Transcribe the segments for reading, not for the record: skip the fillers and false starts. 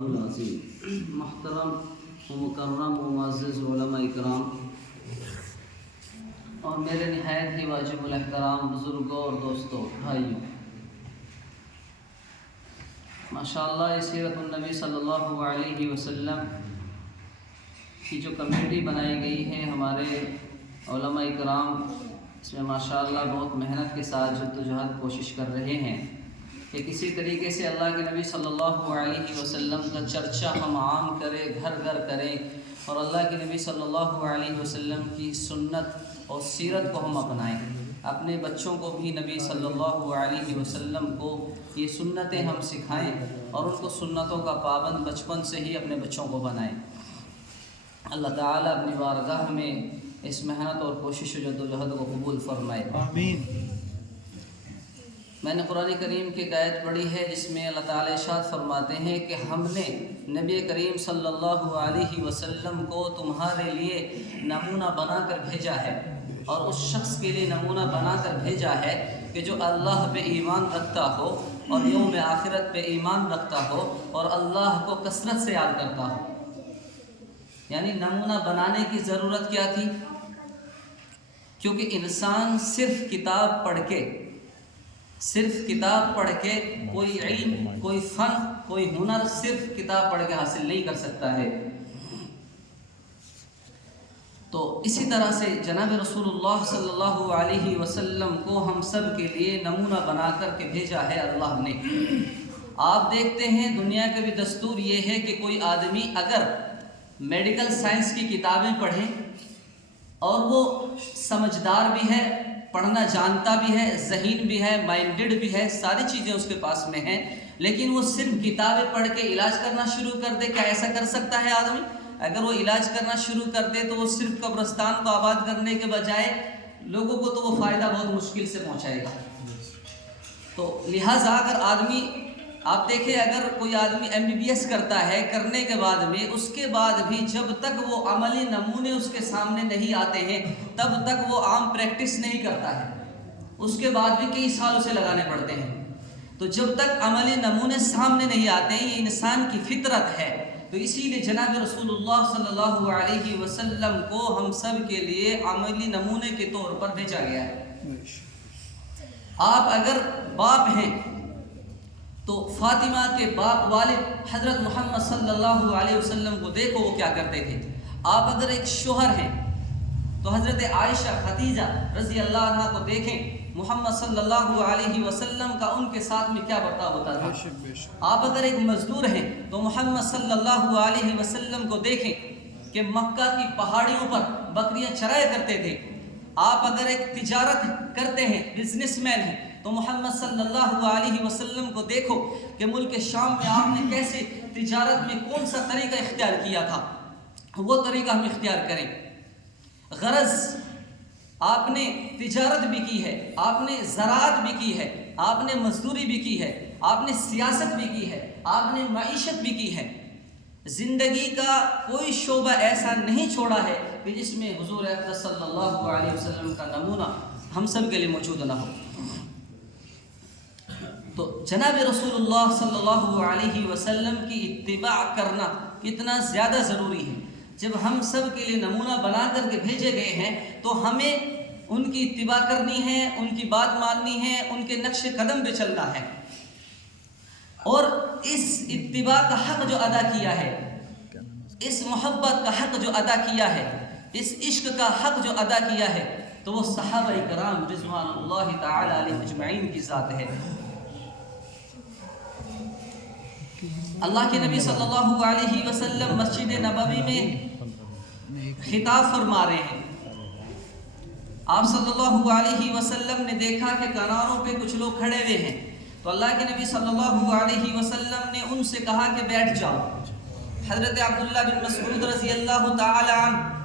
عظیم محترم و مکرم و معزز علماء اکرام اور میرے نہایت ہی واجب الاحترام بزرگوں اور دوستوں بھائیوں، ماشاءاللہ یہ سیرت النبی صلی اللہ علیہ وسلم کی جو کمیٹی بنائی گئی ہے ہمارے علماء اکرام، اس میں ماشاءاللہ بہت محنت کے ساتھ جدوجہد کوشش کر رہے ہیں کہ کسی طریقے سے اللہ کے نبی صلی اللہ علیہ وسلم کا چرچہ ہم عام کریں، گھر گھر کریں، اور اللہ کے نبی صلی اللہ علیہ وسلم کی سنت اور سیرت کو ہم اپنائیں، اپنے بچوں کو بھی نبی صلی اللہ علیہ وسلم کو یہ سنتیں ہم سکھائیں اور ان کو سنتوں کا پابند بچپن سے ہی اپنے بچوں کو بنائیں۔ اللہ تعالیٰ اپنی بارگاہ میں اس محنت اور کوشش و جدوجہد کو قبول فرمائے، آمین۔ میں نے قرآن کریم کی ایک آیت پڑھی ہے جس میں اللہ تعالیٰ ارشاد فرماتے ہیں کہ ہم نے نبی کریم صلی اللہ علیہ وسلم کو تمہارے لیے نمونہ بنا کر بھیجا ہے، اور اس شخص کے لیے نمونہ بنا کر بھیجا ہے کہ جو اللہ پہ ایمان رکھتا ہو اور یوم آخرت پہ ایمان رکھتا ہو اور اللہ کو کثرت سے یاد کرتا ہو۔ یعنی نمونہ بنانے کی ضرورت کیا تھی؟ کیونکہ انسان صرف کتاب پڑھ کے کوئی علم، کوئی فن، کوئی ہنر صرف کتاب پڑھ کے حاصل نہیں کر سکتا ہے۔ تو اسی طرح سے جناب رسول اللہ صلی اللہ علیہ وسلم کو ہم سب کے لیے نمونہ بنا کر کے بھیجا ہے اللہ نے۔ آپ دیکھتے ہیں دنیا کا بھی دستور یہ ہے کہ کوئی آدمی اگر میڈیکل سائنس کی کتابیں پڑھیں اور وہ سمجھدار بھی ہے، پڑھنا جانتا بھی ہے، ذہین بھی ہے، مائنڈڈ بھی ہے، ساری چیزیں اس کے پاس میں ہیں، لیکن وہ صرف کتابیں پڑھ کے علاج کرنا شروع کر دے، کیا ایسا کر سکتا ہے آدمی؟ اگر وہ علاج کرنا شروع کر دے تو وہ صرف قبرستان کو آباد کرنے کے بجائے لوگوں کو تو وہ فائدہ بہت مشکل سے پہنچائے گا۔ تو لہٰذا اگر آدمی، آپ دیکھیں اگر کوئی آدمی MBBS کرتا ہے، کرنے کے بعد میں اس کے بعد بھی جب تک وہ عملی نمونے اس کے سامنے نہیں آتے ہیں تب تک وہ عام پریکٹس نہیں کرتا ہے، اس کے بعد بھی کئی سال اسے لگانے پڑتے ہیں۔ تو جب تک عملی نمونے سامنے نہیں آتے ہیں، یہ انسان کی فطرت ہے۔ تو اسی لیے جناب رسول اللہ صلی اللہ علیہ وسلم کو ہم سب کے لیے عملی نمونے کے طور پر بھیجا گیا ہے۔ آپ اگر باپ ہیں تو فاطمہ کے باپ والد حضرت محمد صلی اللہ علیہ وسلم کو دیکھو وہ کیا کرتے تھے۔ آپ اگر ایک شوہر ہیں تو حضرت عائشہ خدیجہ رضی اللہ عنہ کو دیکھیں، محمد صلی اللہ علیہ وسلم کا ان کے ساتھ میں کیا برتاؤ ہوتا تھا۔ آپ اگر ایک مزدور ہیں تو محمد صلی اللہ علیہ وسلم کو دیکھیں کہ مکہ کی پہاڑیوں پر بکریاں چرایا کرتے تھے۔ آپ اگر ایک تجارت کرتے ہیں، بزنس مین ہیں، تو محمد صلی اللہ علیہ وسلم کو دیکھو کہ ملک شام میں آپ نے کیسے تجارت میں کون سا طریقہ اختیار کیا تھا، وہ طریقہ ہم اختیار کریں۔ غرض آپ نے تجارت بھی کی ہے، آپ نے زراعت بھی کی ہے، آپ نے مزدوری بھی کی ہے، آپ نے سیاست بھی کی ہے، آپ نے معیشت بھی کی ہے۔ زندگی کا کوئی شعبہ ایسا نہیں چھوڑا ہے کہ جس میں حضور اقدس صلی اللہ علیہ وسلم کا نمونہ ہم سب کے لیے موجود نہ ہو۔ تو جناب رسول اللہ صلی اللہ علیہ وسلم کی اتباع کرنا کتنا زیادہ ضروری ہے۔ جب ہم سب کے لیے نمونہ بنا کر کے بھیجے گئے ہیں تو ہمیں ان کی اتباع کرنی ہے، ان کی بات ماننی ہے، ان کے نقش قدم پہ چلنا ہے، اور اس اتباع کا حق جو ادا کیا ہے، اس محبت کا حق جو ادا کیا ہے، اس عشق کا حق جو ادا کیا ہے، تو وہ صحابہ کرام رضوان اللہ تعالی علیہم اجمعین کی ذات ہے۔ اللہ کے نبی صلی اللہ علیہ وسلم مسجد نبوی میں خطاب فرما رہے ہیں۔ آپ صلی اللہ علیہ وسلم نے دیکھا کہ کناروں پہ کچھ لوگ کھڑے ہوئے ہیں، تو اللہ کے نبی صلی اللہ علیہ وسلم نے ان سے کہا کہ بیٹھ جاؤ۔ حضرت عبداللہ بن مسعود رضی اللہ تعالی عنہ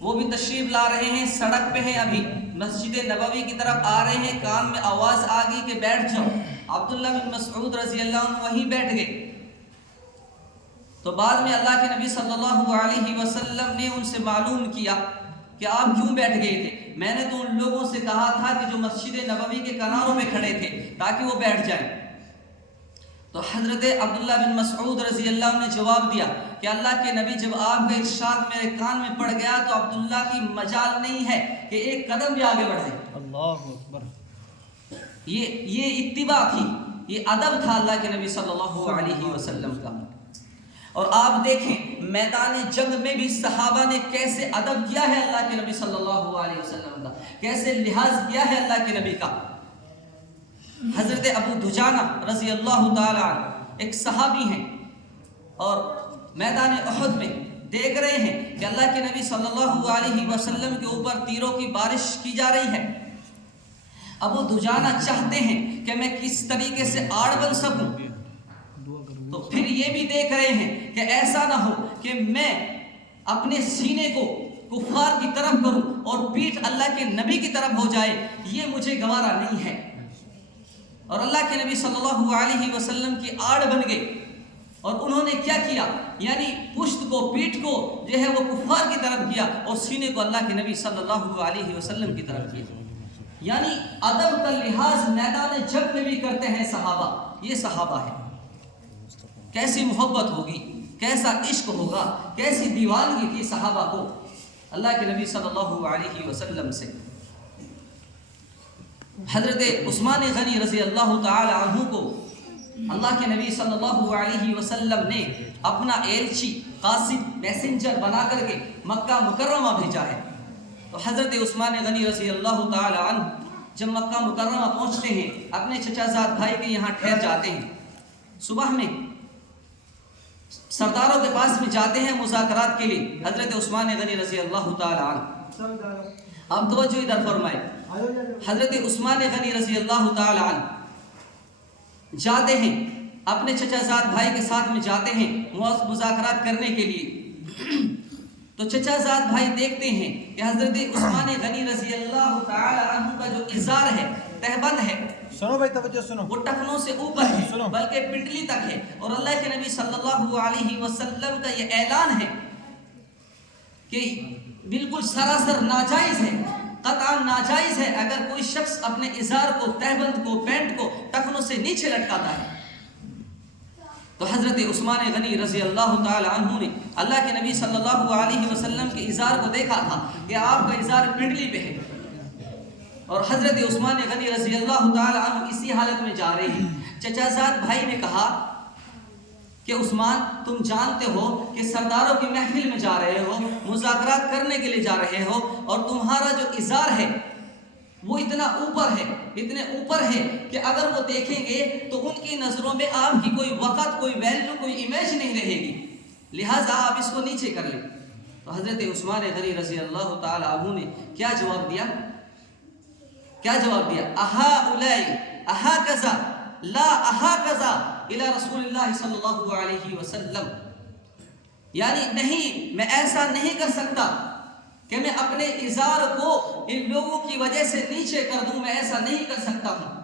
وہ بھی تشریف لا رہے ہیں، سڑک پہ ہیں، ابھی مسجد نبوی کی طرف آ رہے ہیں، کان میں آواز آ گئی کہ بیٹھ جاؤ۔ عبداللہ بن مسعود رضی اللہ عنہ وہیں بیٹھ گئے۔ تو بعد میں اللہ کے نبی صلی اللہ علیہ وسلم نے ان سے معلوم کیا کہ آپ کیوں بیٹھ گئے تھے؟ میں نے تو ان لوگوں سے کہا تھا کہ جو مسجد نبوی کے کناروں میں کھڑے تھے تاکہ وہ بیٹھ جائیں۔ تو حضرت عبداللہ بن مسعود رضی اللہ عنہ نے جواب دیا کہ اللہ کے نبی جب آپ کا ارشاد میرے کان میں پڑ گیا تو عبداللہ کی مجال نہیں ہے کہ ایک قدم بھی آگے بڑھے. اللہ اکبر. یہ اتباع تھی، یہ ادب تھا اللہ کے نبی صلی اللہ علیہ وسلم کا. اور آپ دیکھیں میدان جنگ میں بھی صحابہ نے کیسے ادب کیا ہے اللہ کے نبی صلی اللہ علیہ وسلم کا، کیسے لحاظ کیا ہے اللہ کے نبی کا. حضرت ابو دجانہ رضی اللہ تعالی عنہ ایک صحابی ہیں اور میدان احد میں دیکھ رہے ہیں کہ اللہ کے نبی صلی اللہ علیہ وسلم کے اوپر تیروں کی بارش کی جا رہی ہے. ابو دجانہ چاہتے ہیں کہ میں کس طریقے سے آڑ بن سکوں، تو پھر یہ بھی دیکھ رہے ہیں کہ ایسا نہ ہو کہ میں اپنے سینے کو کفار کی طرف کروں اور پیٹھ اللہ کے نبی کی طرف ہو جائے، یہ مجھے گوارا نہیں ہے. اور اللہ کے نبی صلی اللہ علیہ وسلم کی آڑ بن گئے اور انہوں نے کیا کیا، یعنی پشت کو پیٹھ کو جو ہے وہ کفار کی طرف کیا اور سینے کو اللہ کے نبی صلی اللہ علیہ وسلم کی طرف کیا. یعنی ادب کا لحاظ میدان جنگ میں بھی کرتے ہیں صحابہ. یہ صحابہ ہے. کیسی محبت ہوگی، کیسا عشق ہوگا، کیسی دیوانگی تھی صحابہ کو اللہ کے نبی صلی اللہ علیہ وسلم سے. حضرت عثمان غنی رضی اللہ تعالی عنہ کو اللہ کے نبی صلی اللہ علیہ وسلم نے اپنا ایلچی قاصد میسنجر بنا کر کے مکہ مکرمہ بھیجا ہے. تو حضرت عثمان غنی رضی اللہ تعالی عنہ جب مکہ مکرمہ پہنچتے ہیں اپنے چچا زاد بھائی کے یہاں ٹھہر جاتے ہیں. صبح میں سرداروں کے پاس میں جاتے ہیں مذاکرات کے لیے. حضرت عثمان غنی رضی اللہ تعالی عنہ، آپ توجہ ادھر فرمائے، حضرت عثمان غنی رضی اللہ تعالی عنہ جاتے ہیں اپنے چچا زاد بھائی کے ساتھ میں جاتے ہیں مذاکرات کرنے کے لیے. تو چچا زاد بھائی دیکھتے ہیں کہ حضرت عثمان غنی رضی اللہ تعالی عنہ کا جو ازار ہے، تہبند ہے، سنو بھائی توجہ سنو، وہ ٹخنوں سے اوپر ہے بلکہ پنڈلی تک ہے. اور اللہ کے نبی صلی اللہ علیہ وسلم کا یہ اعلان ہے کہ بالکل سراسر ناجائز ہے، قطعا ناجائز ہے اگر کوئی شخص اپنے ازار کو، تہبند کو، پینٹ کو ٹخنوں سے نیچے لٹکاتا ہے. تو حضرت عثمان غنی رضی اللہ تعالی عنہ نے اللہ کے نبی صلی اللہ علیہ وسلم کے ازار کو دیکھا تھا کہ آپ کا ازار پنڈلی پہ ہے اور حضرت عثمان غنی رضی اللہ تعالی عنہ اسی حالت میں جا رہے ہیں. چچا زاد بھائی نے کہا کہ عثمان، تم جانتے ہو کہ سرداروں کی محفل میں جا رہے ہو، مذاکرات کرنے کے لیے جا رہے ہو اور تمہارا جو ازار ہے وہ اتنا اوپر ہے، اتنے اوپر ہے کہ اگر وہ دیکھیں گے تو ان کی نظروں میں آپ کی کوئی وقت، کوئی ویلیو، کوئی امیج نہیں رہے گی، لہٰذا آپ اس کو نیچے کر لیں. تو حضرت عثمان غنی رضی اللہ تعالی عنہ نے کیا جواب دیا؟ کیا جواب دیا؟ اہا اولائی اہا کذا لا اہا کذا الى رسول اللہ صلی اللہ علیہ وسلم. یعنی نہیں، میں ایسا نہیں کر سکتا کہ میں اپنے ازار کو ان لوگوں کی وجہ سے نیچے کر دوں، میں ایسا نہیں کر سکتا ہوں.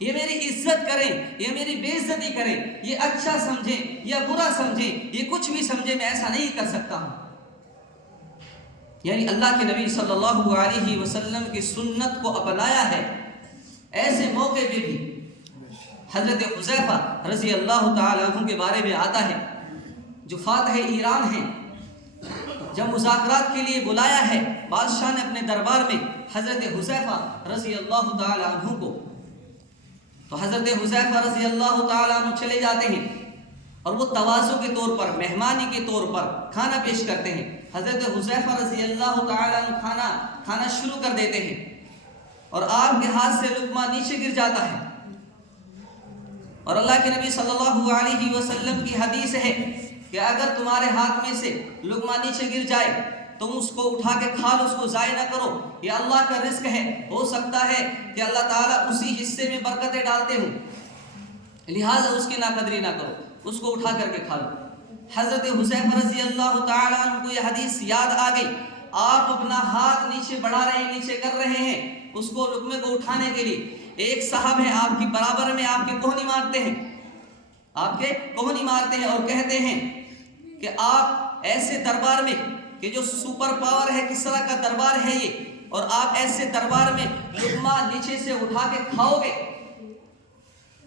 یہ میری عزت کریں، یہ میری بے عزتی کریں، یہ اچھا سمجھیں یا برا سمجھیں، یہ کچھ بھی سمجھیں، میں ایسا نہیں کر سکتا ہوں. یعنی اللہ کے نبی صلی اللہ علیہ وسلم کی سنت کو اپنایا ہے. ایسے موقع پہ بھی حضرت حذیفہ رضی اللہ تعالی عنہ کے بارے میں آتا ہے جو فاتح ایران ہیں. جب مذاکرات کے لیے بلایا ہے بادشاہ نے اپنے دربار میں حضرت حذیفہ رضی اللہ تعالی عنہ کو، تو حضرت حذیفہ رضی اللہ تعالی عنہ چلے جاتے ہیں اور وہ تواضع کے طور پر، مہمانی کے طور پر کھانا پیش کرتے ہیں. حضرت حذیفہ رضی اللہ تعالی عنہ کھانا شروع کر دیتے ہیں اور آپ کے ہاتھ سے لقمہ نیچے گر جاتا ہے. اور اللہ کے نبی صلی اللہ علیہ وسلم کی حدیث ہے کہ اگر تمہارے ہاتھ میں سے لقمہ نیچے گر جائے تم اس کو اٹھا کے کھا لو، اس کو ضائع نہ کرو، یہ اللہ کا رزق ہے، ہو سکتا ہے کہ اللہ تعالیٰ اسی حصے میں برکتیں ڈالتے ہوں، لہٰذا اس کی ناقدری نہ کرو، اس کو اٹھا کر کے کھا لو. حضرت حذیفہ رضی اللہ تعالیٰ عنہ کو یہ حدیث یاد آ گئی. آپ اپنا ہاتھ نیچے بڑھا رہے ہیں، نیچے کر رہے ہیں اس کو لقمے کو اٹھانے کے لیے. ایک صاحب ہیں آپ کی برابر میں، آپ کے کوہنی مارتے ہیں، آپ کے کوہنی مارتے ہیں اور کہتے ہیں کہ آپ ایسے دربار میں کہ جو سپر پاور ہے، کس طرح کا دربار ہے یہ، اور آپ ایسے دربار میں لقمہ نیچے سے اٹھا کے کھاؤ گے.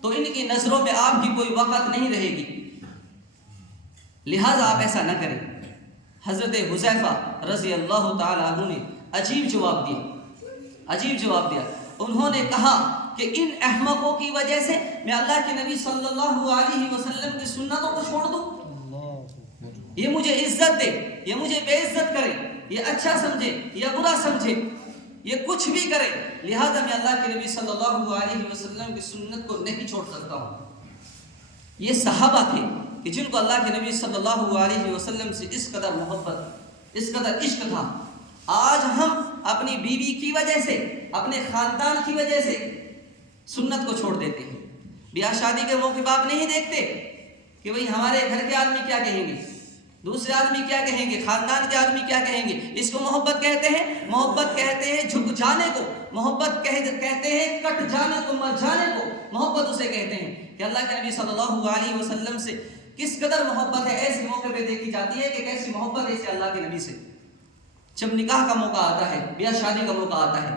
تو ان کی نظروں میں آپ کی کوئی وقت نہیں رہے گی، لہٰذا آپ ایسا نہ کریں۔ حضرت حذیفہ رضی اللہ تعالیٰ عنہ نے عجیب جواب دیا۔ انہوں نے کہا کہ ان احمقوں کی وجہ سے میں اللہ کے نبی صلی اللہ علیہ وسلم کی سنتوں کو چھوڑ دوں؟ یہ مجھے عزت دے، یہ مجھے بے عزت کرے، یہ اچھا سمجھے یا برا سمجھے، یہ کچھ بھی کرے، لہذا میں اللہ کے نبی صلی اللہ علیہ وسلم کی سنت کو نہیں چھوڑ سکتا ہوں۔ یہ صحابہ تھے کہ جن کو اللہ کے نبی صلی اللہ علیہ وسلم سے اس قدر محبت، اس قدر عشق تھا۔ آج ہم اپنی بیوی کی وجہ سے، اپنے خاندان کی وجہ سے سنت کو چھوڑ دیتے ہیں۔ بیاہ شادی کے موقع پہ آپ نہیں دیکھتے کہ بھئی ہمارے گھر کے آدمی کیا کہیں گے، دوسرے آدمی کیا کہیں گے، خاندان کے آدمی کیا کہیں گے۔ اس کو محبت کہتے ہیں، محبت کہتے ہیں جھک جانے کو، محبت کہتے ہیں کٹ جانے کو، مر جانے کو محبت اسے کہتے ہیں۔ کہ اللہ کے نبی صلی اللہ علیہ وسلم سے کس قدر محبت ہے، ایسے موقع پہ دیکھی جاتی ہے کہ کیسی محبت ہے اسے اللہ کے نبی سے۔ جب نکاح کا موقع آتا ہے، بیاہ شادی کا موقع آتا ہے،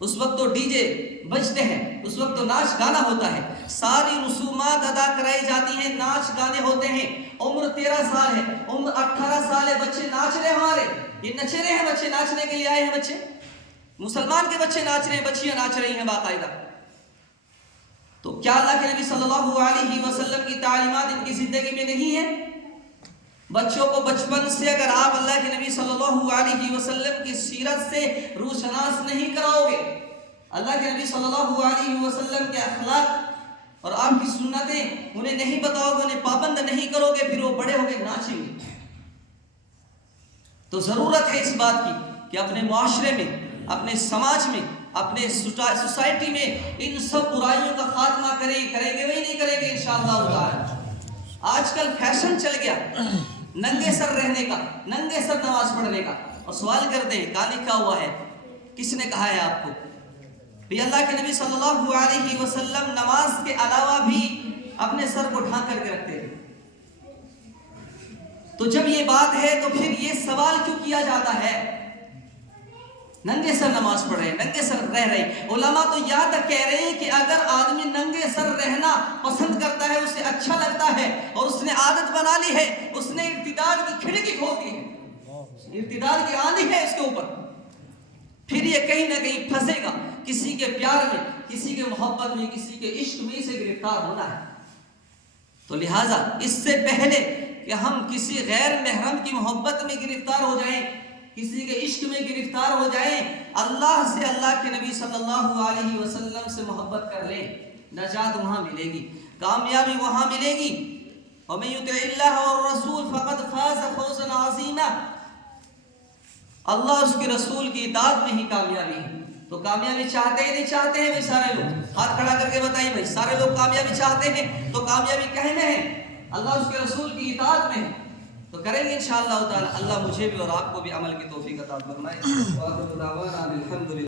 اس وقت تو ڈی جے بجتے ہیں، اس وقت تو ناچ گانا ہوتا ہے، ساری رسومات ادا کرائی جاتی ہیں، ناچ گانے ہوتے ہیں۔ عمر 13 سال ہے، عمر 18 سال ہے، بچے ناچ رہے ہیں، ہمارے یہ نچے رہے ہیں، بچے ناچنے کے لیے آئے ہیں، بچے مسلمان کے بچے ناچ رہے ہیں، بچیاں ناچ رہی ہیں باقاعدہ۔ تو کیا اللہ کے نبی صلی اللہ علیہ وسلم کی تعلیمات ان کی زندگی میں نہیں ہیں؟ بچوں کو بچپن سے اگر آپ اللہ کے نبی صلی اللہ علیہ وسلم کی سیرت سے روشناس نہیں کراؤ گے، اللہ کے نبی صلی اللہ علیہ وسلم کے اخلاق اور آپ کی سنتیں انہیں نہیں بتاؤ گے، انہیں پابند نہیں کرو گے، پھر وہ بڑے ہو کے ناچیں گے۔ تو ضرورت ہے اس بات کی کہ اپنے معاشرے میں، اپنے سماج میں، اپنے سوسائٹی میں ان سب برائیوں کا خاتمہ کریں گے وہی نہیں کریں گے انشاءاللہ تعالی۔ آج کل فیشن چل گیا ننگے سر رہنے کا، ننگے سر نماز پڑھنے کا، اور سوال کرتے ہیں کہاں لکھا ہوا ہے، کس نے کہا ہے آپ کو؟ بھی اللہ کے نبی صلی اللہ علیہ وسلم نماز کے علاوہ بھی اپنے سر کو ڈھانک کر کے رکھتے تھے۔ تو جب یہ بات ہے تو پھر یہ سوال کیوں کیا جاتا ہے؟ ننگے سر نماز پڑھ رہے ہیں، ننگے سر رہ رہے ہیں۔ علماء تو یہاں تک کہہ رہے ہیں کہ اگر آدمی ننگے سر رہنا پسند کرتا ہے، اسے اچھا لگتا ہے اور اس نے عادت بنا لی ہے، اس نے ارتداد کی کھڑکی کھول دی ہے، ارتداد کی آندھی ہے اس کے اوپر، پھر یہ کہیں نہ کہیں پھنسے گا، کسی کے پیار میں، کسی کے محبت میں، کسی کے عشق میں اسے گرفتار ہونا ہے۔ تو لہٰذا اس سے پہلے کہ ہم کسی غیر محرم کی محبت میں گرفتار ہو جائیں، کسی کے عشق میں گرفتار ہو جائیں، اللہ سے، اللہ کے نبی صلی اللہ علیہ وسلم سے محبت کر لیں، نجات وہاں ملے گی، کامیابی وہاں ملے گی۔ وَمَن يُطِعِ اللَّهَ وَالرَّسُولَ فَقَدْ فَازَ فَوْزًا عَظِيمًا۔ اللہ اس کے رسول کی اطاعت میں ہی کامیابی ہے۔ تو کامیابی چاہتے ہیں نہیں چاہتے ہیں بھائی سارے لوگ؟ ہاتھ کھڑا کر کے بتائیے بھائی، سارے لوگ کامیابی چاہتے ہیں؟ تو کامیابی کہیں میں ہے؟ اللہ اس کے رسول کی اطاعت میں ہے، تو کریں گے انشاءاللہ تعالی۔ اللہ مجھے بھی اور آپ کو بھی عمل کی توفیق عطا فرمائے۔